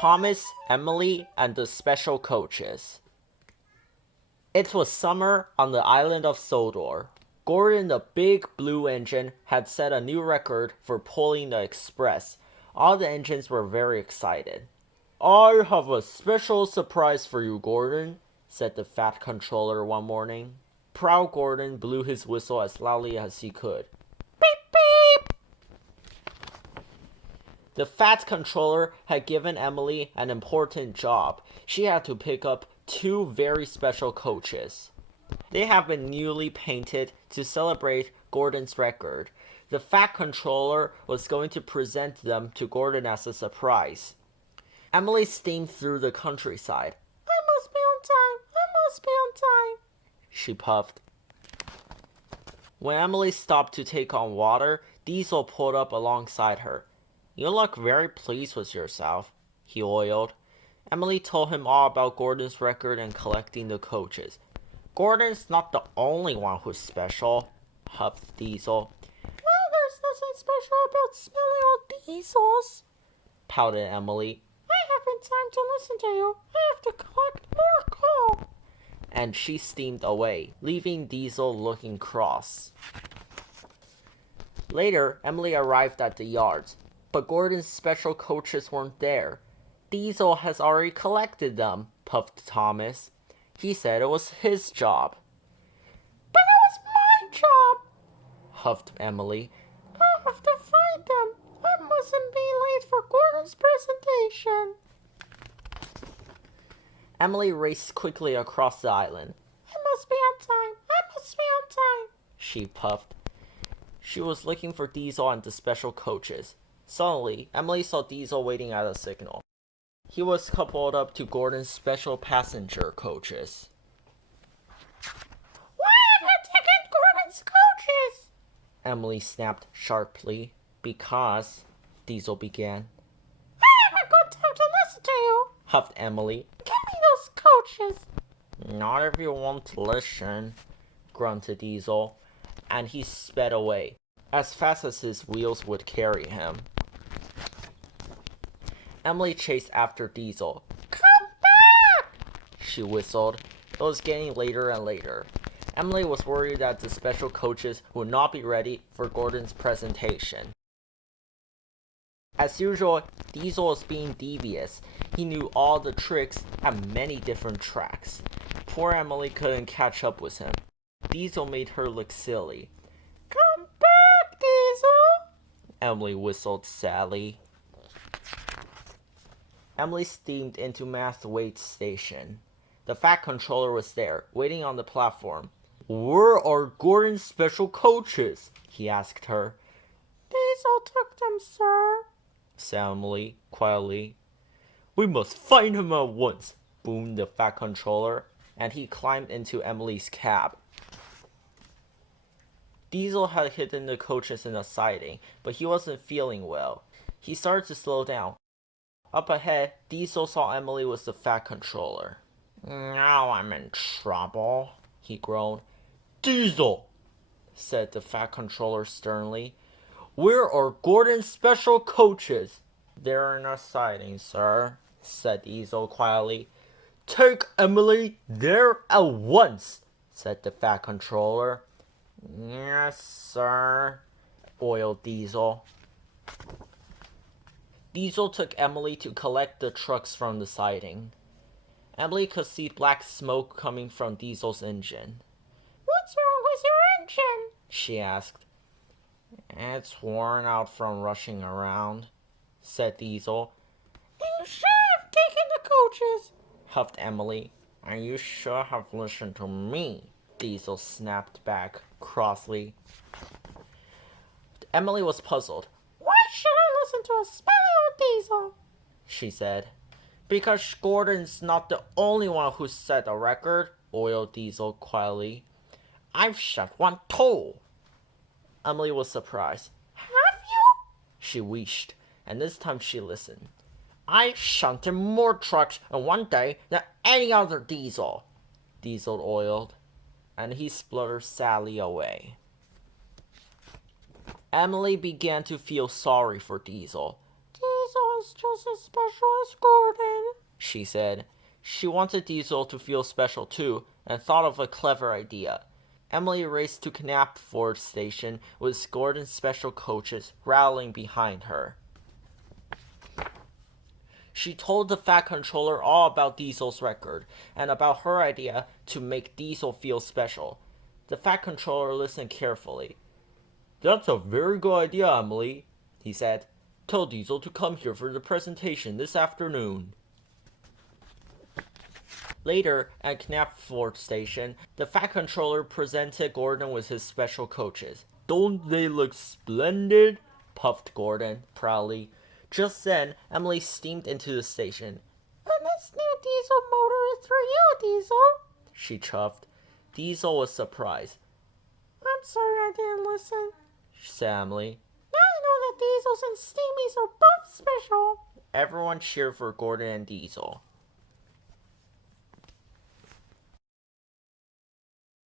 Thomas, Emily, and the special coaches. It was summer on the island of Sodor. Gordon, the big blue engine, had set a new record for pulling the express. All the engines were very excited. "I have a special surprise for you, Gordon," said the fat controller one morning. Proud Gordon blew his whistle as loudly as he could. Beep, beep! The fat controller had given Emily an important job. She had to pick up two very special coaches. They have been newly painted to celebrate Gordon's record. The fat controller was going to present them to Gordon as a surprise. Emily steamed through the countryside. "I must be on time. I must be on time," she puffed. When Emily stopped to take on water, Diesel pulled up alongside her. "You look very pleased with yourself," he oiled. Emily told him all about Gordon's record and collecting the coaches. "Gordon's not the only one who's special," huffed Diesel. "Well, there's nothing special about smelly old diesels," pouted Emily. "I haven't time to listen to you. I have to collect more coal." And she steamed away, leaving Diesel looking cross. Later, Emily arrived at the yards, but Gordon's special coaches weren't there. "Diesel has already collected them," puffed Thomas. He said it was his job. "But it was my job," huffed Emily. "I have to find them. I mustn't be late for Gordon's presentation." Emily raced quickly across the island. "I must be on time. I must be on time," she puffed. She was looking for Diesel and the special coaches. Suddenly, Emily saw Diesel waiting at a signal. He was coupled up to Gordon's special passenger coaches. "Why have you taken Gordon's coaches?" Emily snapped sharply. "Because," Diesel began. "I haven't got time to listen to you," huffed Emily. "Give me those coaches." "Not if you won't listen," grunted Diesel, and he sped away, as fast as his wheels would carry him. Emily chased after Diesel. "Come back!" she whistled. It was getting later and later. Emily was worried that the special coaches would not be ready for Gordon's presentation. As usual, Diesel was being devious. He knew all the tricks at many different tracks. Poor Emily couldn't catch up with him. Diesel made her look silly. "Come back, Diesel!" Emily whistled sadly. Emily steamed into Mathwaite Station. The fat controller was there, waiting on the platform. "Where are Gordon's special coaches?" he asked her. "Diesel took them, sir," said Emily quietly. "We must find him at once," boomed the fat controller, and he climbed into Emily's cab. Diesel had hidden the coaches in a siding, but he wasn't feeling well. He started to slow down. Up ahead, Diesel saw Emily with the fat controller. "Now I'm in trouble," he groaned. "Diesel," said the fat controller sternly. "Where are Gordon's special coaches?" "They're in a siding, sir," said Diesel quietly. "Take Emily there at once," said the fat controller. "Yes, sir," oiled Diesel. Diesel took Emily to collect the trucks from the siding. Emily could see black smoke coming from Diesel's engine. "What's wrong with your engine?" she asked. "It's worn out from rushing around," said Diesel. "You should have taken the coaches," huffed Emily. "And you should have listened to me," Diesel snapped back crossly. Emily was puzzled. "Why should I listen to a smelly old Diesel?" she said. "Because Gordon's not the only one who set a record," oiled Diesel quietly. "I've shot one too." Emily was surprised. "Have you?" she wished, and this time she listened. "I shunted more trucks in one day than any other Diesel," Diesel oiled, and he spluttered sadly away. Emily began to feel sorry for Diesel. "Diesel is just as special as Gordon, she said. She wanted Diesel to feel special too, and thought of a clever idea. Emily raced to Knapford Station with Gordon's special coaches rallying behind her. She told the Fat Controller all about Diesel's record, and about her idea to make Diesel feel special. The Fat Controller listened carefully. "That's a very good idea, Emily," he said. "Tell Diesel to come here for the presentation this afternoon." Later, at Knapford Station, the Fat Controller presented Gordon with his special coaches. "Don't they look splendid?" puffed Gordon, proudly. Just then, Emily steamed into the station. "And this new diesel motor is for you, Diesel," she chuffed. Diesel was surprised. "I'm sorry I didn't listen," said Emily. "Now I know that Diesels and Steamies are both special." Everyone cheered for Gordon and Diesel.